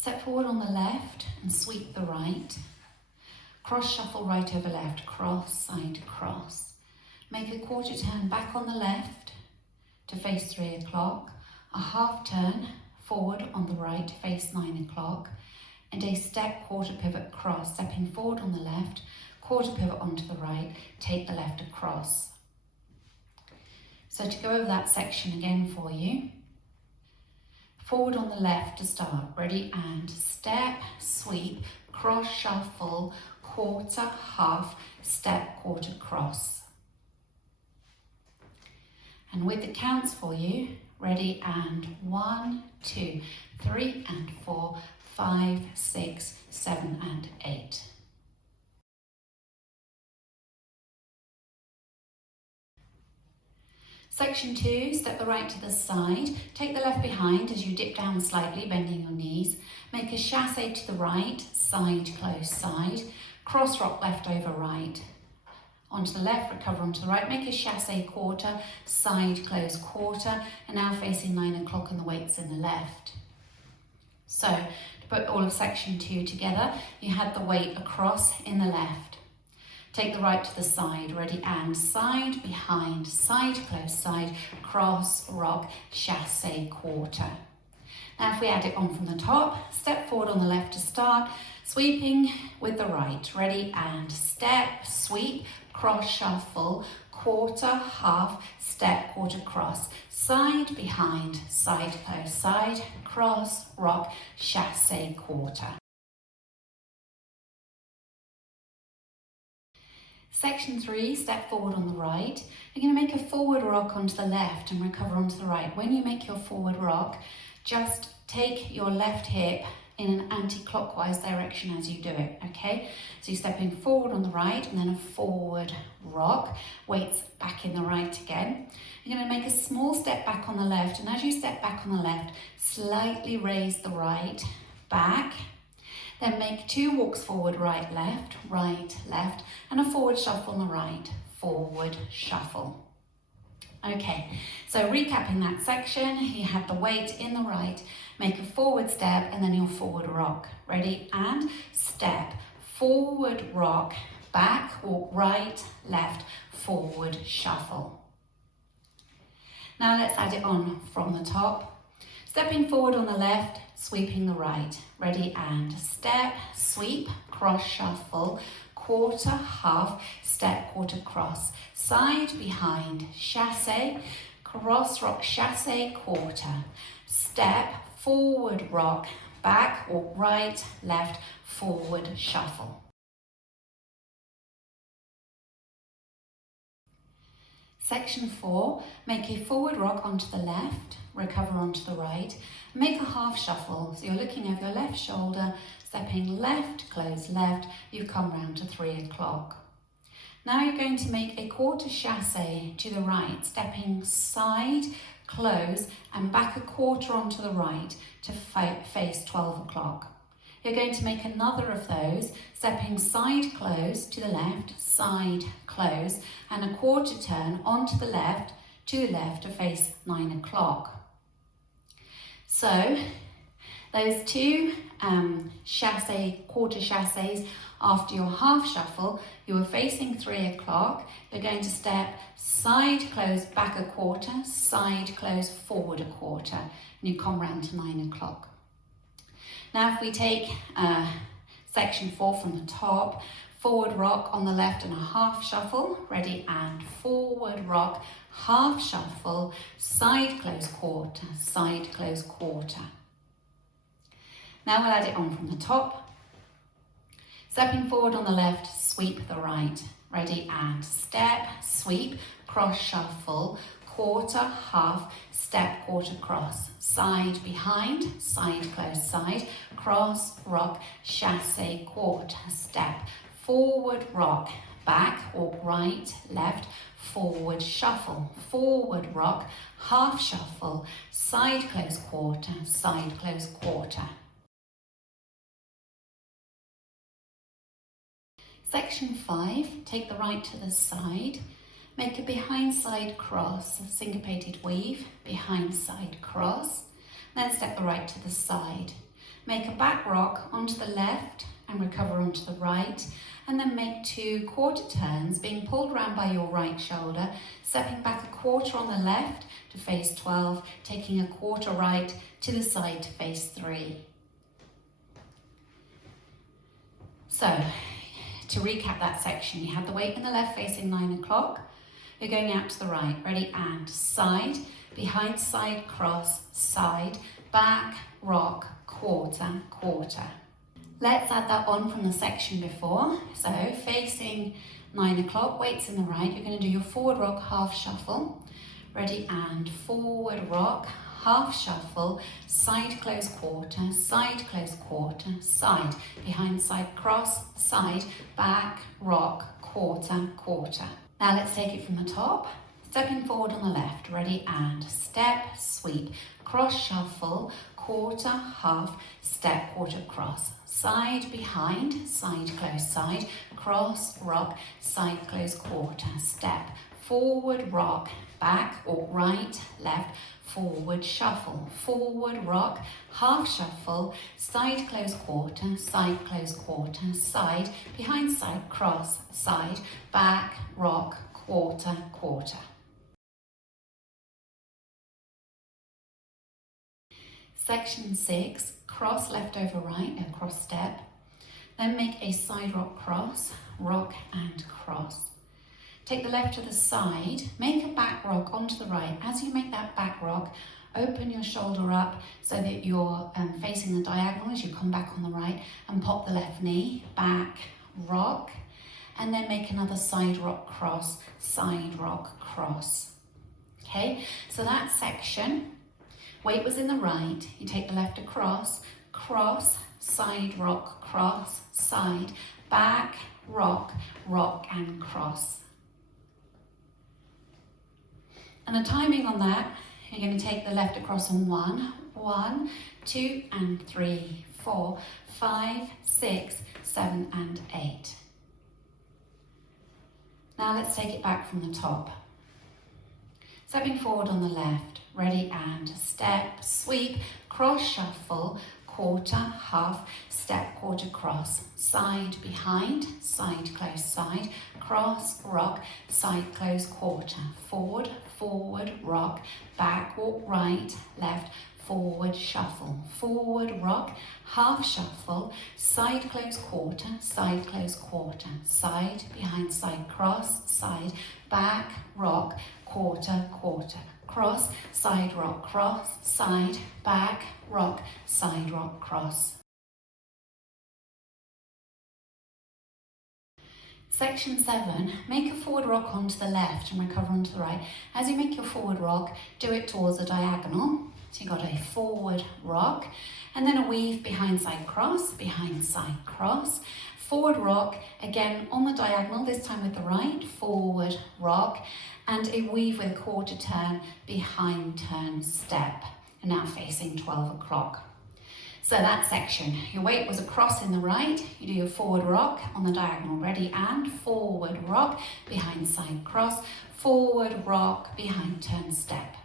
Step forward on the left and sweep the right. Cross shuffle right over left, cross, side, cross. Make a quarter turn back on the left to face 3 o'clock, a half turn forward on the right to face 9 o'clock, and a step quarter pivot cross, stepping forward on the left, quarter pivot onto the right, take the left across. So to go over that section again for you, forward on the left to start, ready, and step, sweep, cross shuffle, quarter, half, step, quarter, cross. And with the counts for you, ready, and 1, 2, 3, and 4, 5, 6, 7, and 8. Section 2, step the right to the side, take the left behind as you dip down slightly, bending your knees. Make a chassé to the right, side, close, side. Cross rock left over right. Onto the left, recover onto the right. Make a chassé quarter, side, close, quarter. And now facing 9 o'clock and the weight's in the left. So, to put all of section 2 together, you had the weight across in the left. Take the right to the side, ready, and side, behind, side, close, side, cross, rock, chassé, quarter. Now if we add it on from the top, step forward on the left to start, sweeping with the right, ready, and step, sweep, cross, shuffle, quarter, half, step, quarter, cross, side, behind, side, close, side, cross, rock, chassé, quarter. Section 3, step forward on the right. You're going to make a forward rock onto the left and recover onto the right. When you make your forward rock, just take your left hip in an anti-clockwise direction as you do it, okay? So you're stepping forward on the right and then a forward rock, weights back in the right again. You're going to make a small step back on the left, and as you step back on the left, slightly raise the right back. Then make 2 walks forward, right, left, and a forward shuffle on the right, forward shuffle. Okay, so recapping that section, you had the weight in the right, make a forward step and then your forward rock. Ready, and step, forward rock, back, walk right, left, forward shuffle. Now let's add it on from the top. Stepping forward on the left, sweeping the right. Ready, and step, sweep, cross shuffle, quarter, half, step, quarter, cross, side, behind, chassé, cross rock, chassé, quarter, step, forward rock, back, walk right, left, forward shuffle. Section 4, make a forward rock onto the left, recover onto the right, make a half shuffle. So you're looking over your left shoulder, stepping left, close left, you come round to 3 o'clock. Now you're going to make a quarter chassé to the right, stepping side, close, and back a quarter onto the right to face 12 o'clock. You're going to make another of those, stepping side close to the left, side close, and a quarter turn onto the left to face 9 o'clock. So those 2 quarter chassés after your half shuffle, you are facing 3 o'clock. You're going to step side close back a quarter, side close forward a quarter, and you come round to 9 o'clock. Now if we take section 4 from the top, forward rock on the left and a half shuffle, ready, and forward rock, half shuffle, side close quarter, side close quarter. Now we'll add it on from the top. Stepping forward on the left, sweep the right, ready, and step, sweep, cross shuffle, quarter, half, step, quarter, cross, side, behind, side, close, side, cross, rock, chassé, quarter, step, forward rock, back, walk right, left, forward shuffle, forward rock, half shuffle, side close quarter, side close quarter. Section 5, take the right to the side, make a behind side cross, syncopated weave, behind side cross, then step the right to the side. Make a back rock onto the left and recover onto the right, and then make 2 quarter turns, being pulled around by your right shoulder, stepping back a quarter on the left to face 12, taking a quarter right to the side to face 3. So, to recap that section, you had the weight in the left facing 9 o'clock, you're going out to the right, ready, and side, behind, side, cross, side, back, rock, quarter, quarter. Let's add that on from the section before. So facing 9 o'clock, weights in the right, you're going to do your forward rock, half shuffle. Ready, and forward rock, half shuffle, side close quarter, side, side, behind, side cross, side, back, rock, quarter, quarter. Now let's take it from the top. Stepping forward on the left, ready, and step, sweep, cross shuffle, quarter, half, step, quarter, cross, side, behind, side, close, side, cross, rock, side, close, quarter, step, forward, rock, back or right, left, forward, shuffle, forward, rock, half shuffle, side, close, quarter, side, behind, side, cross, side, back, rock, quarter, quarter. Section 6, cross left over right, a cross step. Then make a side rock and cross. Take the left to the side, make a back rock onto the right. As you make that back rock, open your shoulder up so that you're facing the diagonal as you come back on the right, and pop the left knee, back, rock, and then make another side rock, cross. Okay, so that section, weight was in the right, you take the left across, cross, side rock, cross, side, back, rock, rock and cross. And the timing on that, you're going to take the left across on 1, 2 and 3, 4, 5, 6, 7 and 8. Now let's take it back from the top. Stepping forward on the left, ready, and step, sweep, cross shuffle, quarter, half, step, quarter, cross, side, behind, side, close, side, cross, rock, side, close, quarter, forward, forward, rock, back, walk, right, left, forward, shuffle, forward, rock, half shuffle, side, close, quarter, side, behind, side, cross, side, back, rock, quarter, quarter, cross, side, rock, cross, side, back, rock, side, rock, cross. Section 7, make a forward rock onto the left and recover onto the right. As you make your forward rock, do it towards a diagonal. So you've got a forward rock, and then a weave behind side cross, forward rock, again on the diagonal, this time with the right, forward rock, and a weave with a quarter turn, behind turn, step, and now facing 12 o'clock. So that section, your weight was across in the right, you do your forward rock on the diagonal, ready, and forward rock, behind side cross, forward rock, behind turn, step.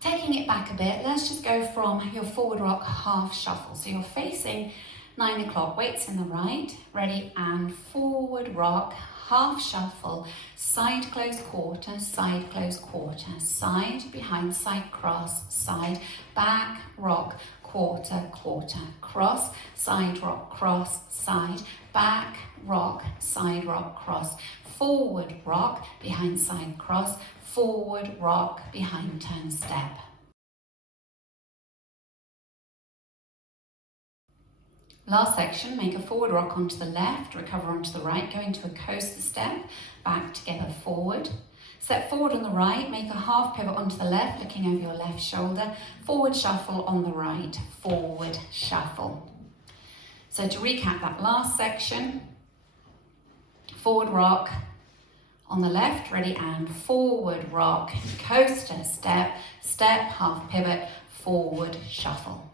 Taking it back a bit, let's just go from your forward rock, half shuffle. So you're facing 9 o'clock, weights in the right, ready, and forward rock, half shuffle, side close quarter, side, behind side cross, side, back, rock, quarter, quarter, cross, side rock, cross, side, back, rock, side rock, cross, forward rock, behind side cross, forward rock, behind turn, step. Last section, make a forward rock onto the left, recover onto the right, go into a coaster step, back together, forward. Step forward on the right, make a half pivot onto the left, looking over your left shoulder, forward shuffle on the right, forward shuffle. So to recap that last section, forward rock on the left, ready, and forward rock, coaster step, half pivot, forward shuffle.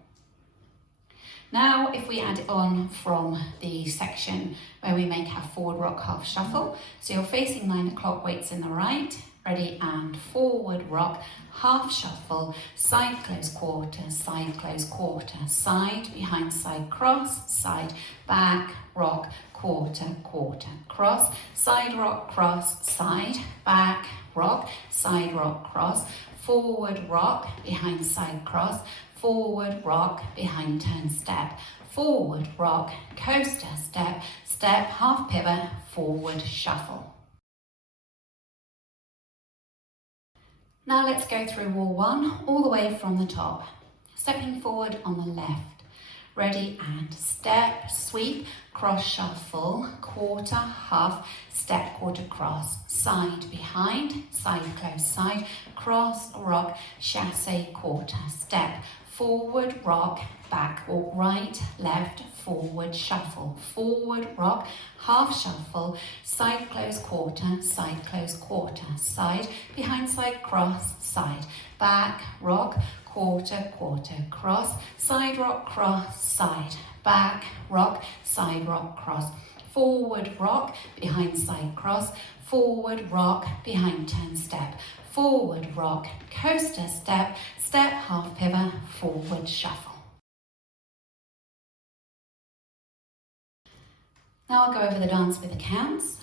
Now, if we add it on from the section where we make our forward rock, half shuffle, so you're facing 9 o'clock, weights in the right, Ready, and forward rock, half shuffle, side close quarter, side, behind side cross, side, back, rock, quarter, cross, side rock, cross, side, back, rock, side rock, cross, forward rock, behind side cross, forward rock, behind turn step, forward rock, coaster step, step, half pivot, forward shuffle. Now let's go through wall one, all the way from the top. Stepping forward on the left. Ready, and step, sweep, cross shuffle, quarter, half, step, quarter, cross, side, behind, side, close, side, cross, rock, chassé, quarter, step, forward, rock, back, walk, right, left, forward, shuffle, forward, rock, half shuffle, side, close, quarter, side, behind side, cross, side, back, rock, quarter, cross, side rock, cross, side, back, rock, side rock, cross, forward rock, behind side cross, forward rock, behind turn step, forward rock, coaster step, step, half pivot, forward shuffle. Now I'll go over the dance with the counts.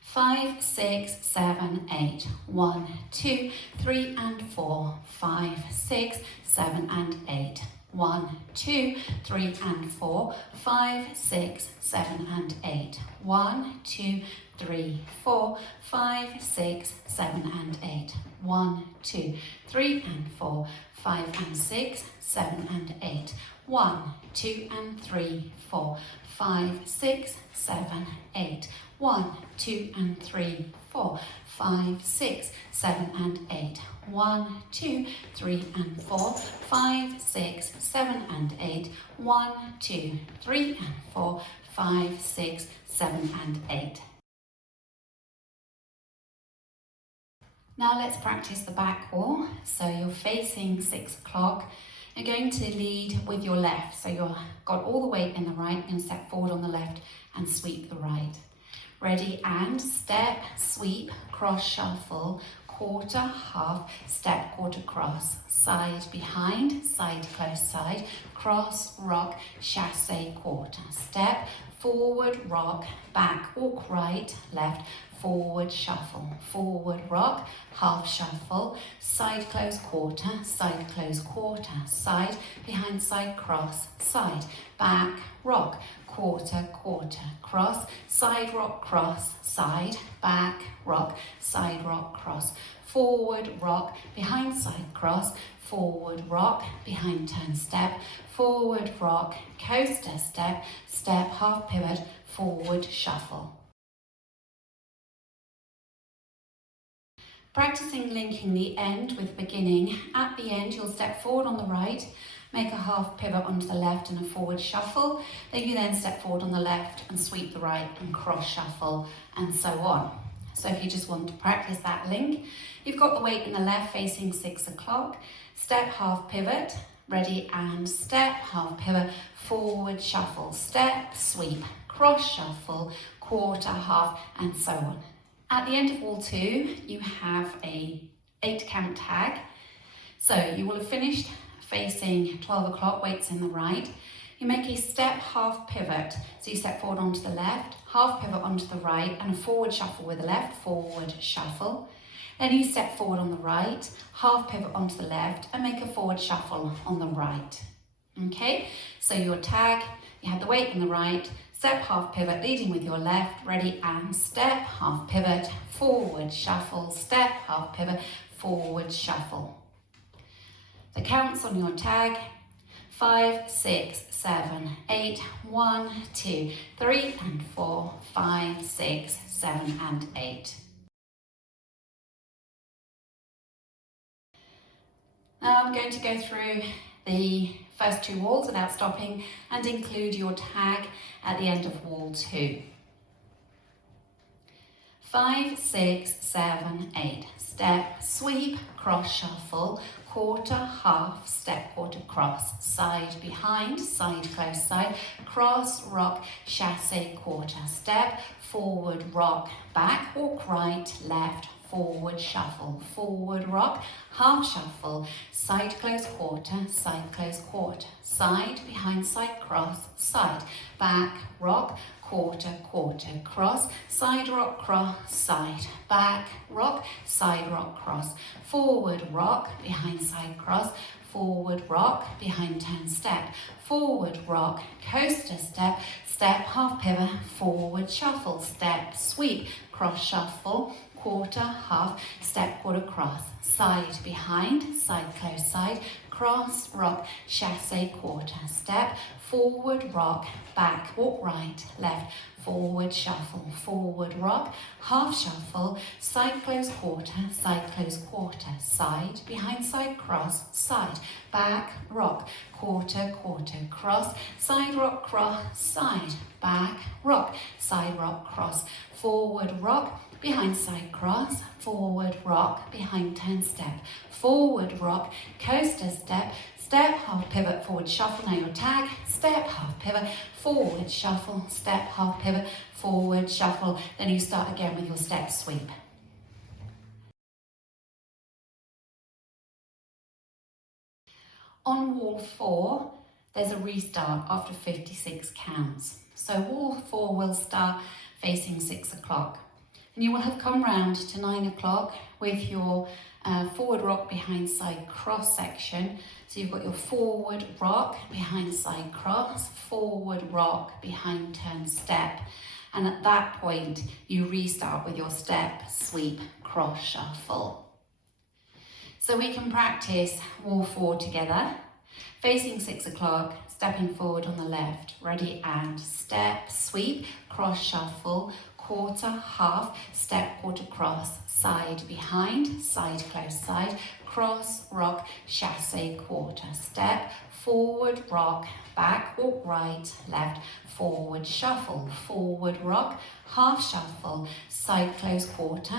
5, 6, 7, 8. 1, 2, 3 and 4. 5, 6, 7 and 8. 1, 2, 3 and 4. 5, 6, 7 and 8. 1, 2, 3, 4. 5, 6, 7 and 8. 1, 2, 3 and 4. 5 and 6, 7 and 8. 1, 2 and 3, 4. 5, 6, 7, 8. 1, 2 and 3, 4. 5, 6, 7 and 8. 1, 2, 3 and 4. 5, 6, 7 and 8. 1, 2, 3 and 4. 5, 6, 7 and 8. Now let's practice the back wall. So you're facing 6 o'clock. You're going to lead with your left. So you've got all the weight in the right and step forward on the left and sweep the right. Ready, and step, sweep, cross shuffle, quarter, half, step, quarter, cross, side, behind, side, close, side, cross, rock, chassé, quarter, step, forward, rock, back, walk, right, left, forward, shuffle, forward, rock, half shuffle, side, close, quarter, side, behind, side, cross, side, back, rock, quarter, cross, side rock, cross, side, back, rock, side rock, cross, forward, rock, behind, side, cross, forward, rock, behind, turn, step, forward, rock, coaster, step, step, half pivot, forward, shuffle. Practicing linking the end with beginning. At the end, you'll step forward on the right, make a half pivot onto the left and a forward shuffle. Then you step forward on the left and sweep the right and cross shuffle, and so on. So if you just want to practice that link, you've got the weight in the left facing 6 o'clock. Step, half pivot, ready, and step, half pivot, forward shuffle, step, sweep, cross shuffle, quarter, half, and so on. At the end of wall 2, you have a 8 count tag. So you will have finished facing 12 o'clock, weights in the right. You make a step, half pivot. So you step forward onto the left, half pivot onto the right, and a forward shuffle with the left, forward shuffle. Then you step forward on the right, half pivot onto the left, and make a forward shuffle on the right. Okay, so your tag, you have the weight in the right, step, half pivot, leading with your left, ready, and step, half pivot, forward shuffle, step, half pivot, forward shuffle. The counts on your tag: 5, 6, 7, 8, 1, 2, 3 and 4, 5, 6, 7 and 8. Now I'm going to go through the first 2 walls without stopping and include your tag at the end of wall 2. 5, 6, 7, 8. Step, sweep, cross shuffle, quarter, half, step, quarter, cross, side, behind, side, close, side, cross, rock, chassé, quarter, step, forward, rock, back, walk right, left, forward, shuffle, forward, rock, half shuffle, side, close, quarter, side, behind, side, cross, side, back, rock, quarter, quarter, cross, side, rock, cross, side, back, rock, side, rock, cross, forward, rock, behind, side, cross, forward, rock, behind, turn, step, forward, rock, coaster, step, step, half pivot, forward, shuffle, step, sweep, cross, shuffle, quarter, half, step, quarter, cross, side, behind, side, close, side, cross, rock, chassé, quarter, step, forward, rock, back, walk right, left, forward, shuffle, forward, rock, half shuffle, side, close, quarter, side, behind, side, cross, side, back, rock, quarter, quarter, cross, side, rock, cross, side, back, rock, side, rock, cross, forward, rock, behind, side, cross, forward, rock, behind, turn, step, forward, rock, coaster, step, step, half pivot, forward, shuffle, now your tag, step, half pivot, forward, shuffle, step, half pivot, forward, shuffle, then you start again with your step sweep. On wall 4, there's a restart after 56 counts. So wall 4 will start facing 6 o'clock. And you will have come round to 9 o'clock with your forward rock, behind, side, cross section. So you've got your forward rock, behind, side, cross, forward rock, behind, turn, step. And at that point, you restart with your step, sweep, cross, shuffle. So we can practice wall 4 together. Facing 6 o'clock, stepping forward on the left. Ready, and step, sweep, cross, shuffle, quarter, half, step, quarter, cross, side, behind, side, close, side, cross, rock, chassé, quarter, step, forward, rock, back, walk right, left, forward, shuffle, forward, rock, half shuffle, side, close, quarter,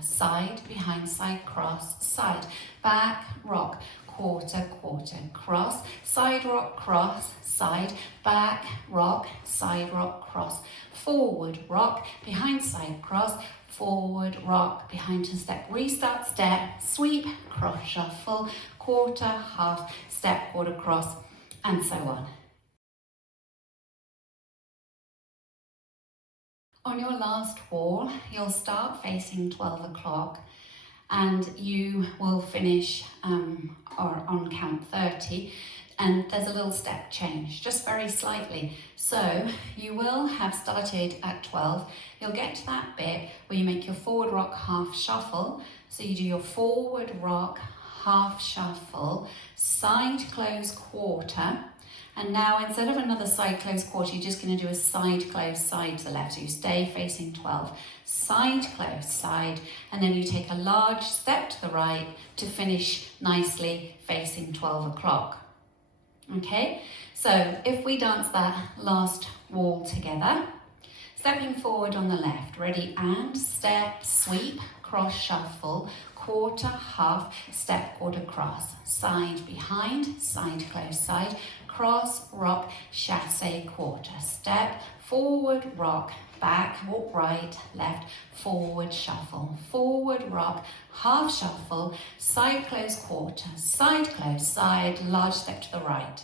side, behind, side, cross, side, back, rock, quarter, quarter, cross, side, rock, cross, side, back, rock, side, rock, cross, forward, rock, behind, side, cross, forward, rock, behind, turn, step, restart, step, sweep, cross, shuffle, quarter, half, step, quarter, cross, and so on. On your last wall, you'll start facing 12 o'clock and you will finish on count 30, and there's a little step change, just very slightly. So you will have started at 12, you'll get to that bit where you make your forward rock half shuffle, so you do your forward rock half shuffle, side close quarter, and now instead of another side close quarter, you're just going to do a side close side to the left, so you stay facing 12, side close side, and then you take a large step to the right to finish nicely facing 12 o'clock. Okay, so if we dance that last wall together, stepping forward on the left, ready, and step, sweep, cross, shuffle, quarter, half, step, quarter, cross, side, behind, side, close, side, cross, rock, chassé, quarter, step, forward, rock, back, walk right, left, forward, shuffle, forward, rock, half shuffle, side, close, quarter, side, close, side, large step to the right.